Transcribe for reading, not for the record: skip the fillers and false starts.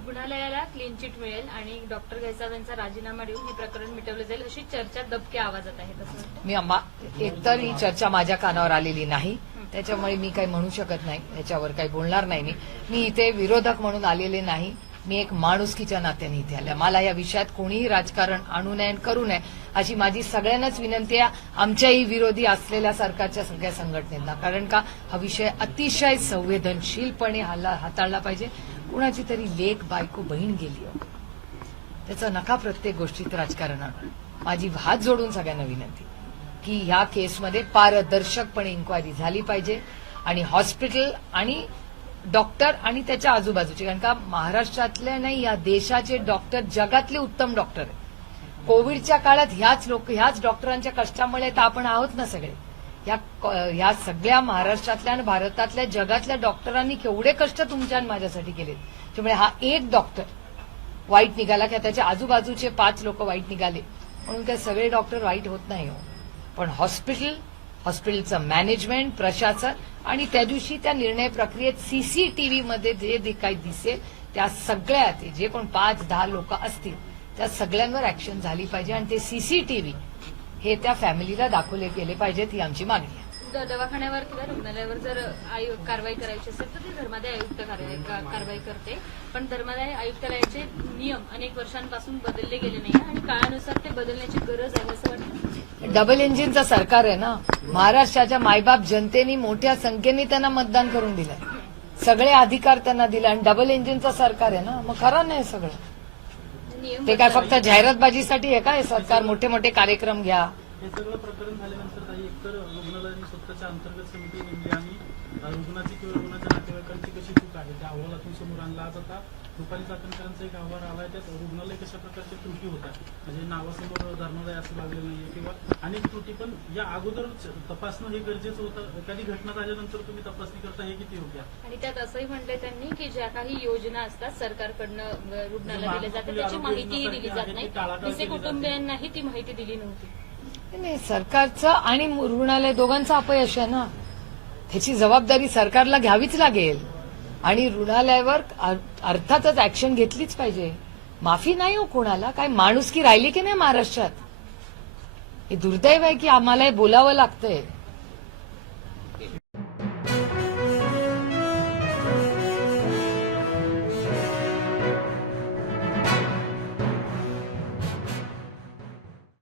रुग्णालयाला clean chit मिळेल आणि डॉक्टर गैसाव यांचा राजीनामा देऊन हे प्रकरण मिटवलं जाईल अशी चर्चा दबक्या आवाजात आहे. तसं एकतर ही चर्चा माझ्या कानावर आलेली नाही, त्याच्यामुळे मी काही म्हणू शकत नाही, याच्यावर काही बोलणार नाही. मी इथे विरोधक म्हणून आलेले नाही, मी एक माणुसकीच्या नात्याने इथे आले. मला या विषयात कोणीही राजकारण आणू नये करू नये अशी माझी सगळ्यांनाच विनंती आहे, आमच्याही विरोधी असलेल्या सरकारच्या सगळ्या संघटनेला. कारण का हा विषय अतिशय संवेदनशीलपणे हाताळला पाहिजे. कुणाची तरी लेक बायको बहीण गेली हो, त्याचं नका प्रत्येक गोष्टीत राजकारण आणू. माझी हात जोडून सगळ्यांना विनंती की ह्या केसमध्ये पारदर्शकपणे इन्क्वायरी झाली पाहिजे आणि हॉस्पिटल आणि डॉक्टर आणि त्याच्या आजूबाजूचे, कारण का महाराष्ट्रातले नाही या देशाचे डॉक्टर जगातले उत्तम डॉक्टर आहेत. कोविडच्या काळात ह्याच डॉक्टरांच्या कष्टामुळे तर आपण आहोत ना सगळे. ह्या सगळ्या महाराष्ट्रातल्या आणि भारतातल्या जगातल्या डॉक्टरांनी केवढे कष्ट तुमच्या आणि माझ्यासाठी केले. त्यामुळे हा एक डॉक्टर वाईट निघाला किंवा त्याच्या आजूबाजूचे 5 लोक वाईट निघाले म्हणून काय सगळे डॉक्टर वाईट होत नाही हो. पण हॉस्पिटलचं मॅनेजमेंट, प्रशासन आणि त्या दिवशी त्या निर्णय प्रक्रियेत सीसीटीव्हीमध्ये जे काही दिसेल त्या सगळ्या, जे कोण 5-10 लोक असतील त्या सगळ्यांवर ऍक्शन झाली पाहिजे आणि ते सीसीटीव्ही हे त्या फॅमिलीला दाखवले गेले पाहिजेत, ही आमची मागणी आहे. दवाखान्यावर किंवा रुग्णालयावर जर कारवाई करायची असेल तर ती धर्मादाय आयुक्त कारवाई करते. पण धर्मादाय आयुक्तालयाचे नियम अनेक वर्षांपासून बदलले गेले नाही आणि काळानुसार ते बदलण्याची गरज आहे असं वाटतं. डबल इंजिनचं सरकार आहे ना, महाराष्ट्राच्या मायबाप जनतेने मोठ्या संख्येने त्यांना मतदान करून दिलंय, सगळे अधिकार त्यांना दिले आणि डबल इंजिनचं सरकार आहे ना, मग खरं नाही सगळं. ते काय फक्त जाहिरातबाजीसाठी आहे का हे सरकार? मोठे मोठे कार्यक्रम घ्या. हे सगळं प्रकरण झाल्यानंतर काही एकतर रुग्णालयाने स्वतःच्या अंतर्गत समिती नेमली आणि रुग्णाची किंवा रुग्णाच्या नातेवाईकांची कशी चूक आहे त्या अहवालातून समोर आणला. आज आता रुपाली चाकणकरांचा एक अहवाल आलाय, त्यात रुग्णालय कशा प्रकारच्या त्रुटी होतात, म्हणजे नावासमोर धर्मादाय असं लागलेलं नाहीये किंवा अनेक त्रुटी, पण या अगोदर तपासणं हे गरजेचं होतं. एखादी घटना झाल्यानंतर तुम्ही तपासणी करता हे किती योग्य आहे? आणि त्यात असंही म्हटलंय त्यांनी की ज्या काही योजना असतात सरकारकडनं रुग्णाला दिल्या जातात त्याची माहितीही दिली जात नाही. तिचे कुटुंबियांनाही ती माहिती दिली नव्हती. नाही, सरकारचं आणि रुग्णालय दोघांचं अपयश आहे ना, त्याची जबाबदारी सरकारला घ्यावीच लागेल आणि रुग्णालयावर अर्थातच ऍक्शन घेतलीच पाहिजे. माफी नाही हो कोणाला. काय माणुसकी राहिली की नाही महाराष्ट्रात? हे दुर्दैव आहे की आम्हाला हे बोलावं लागतंय.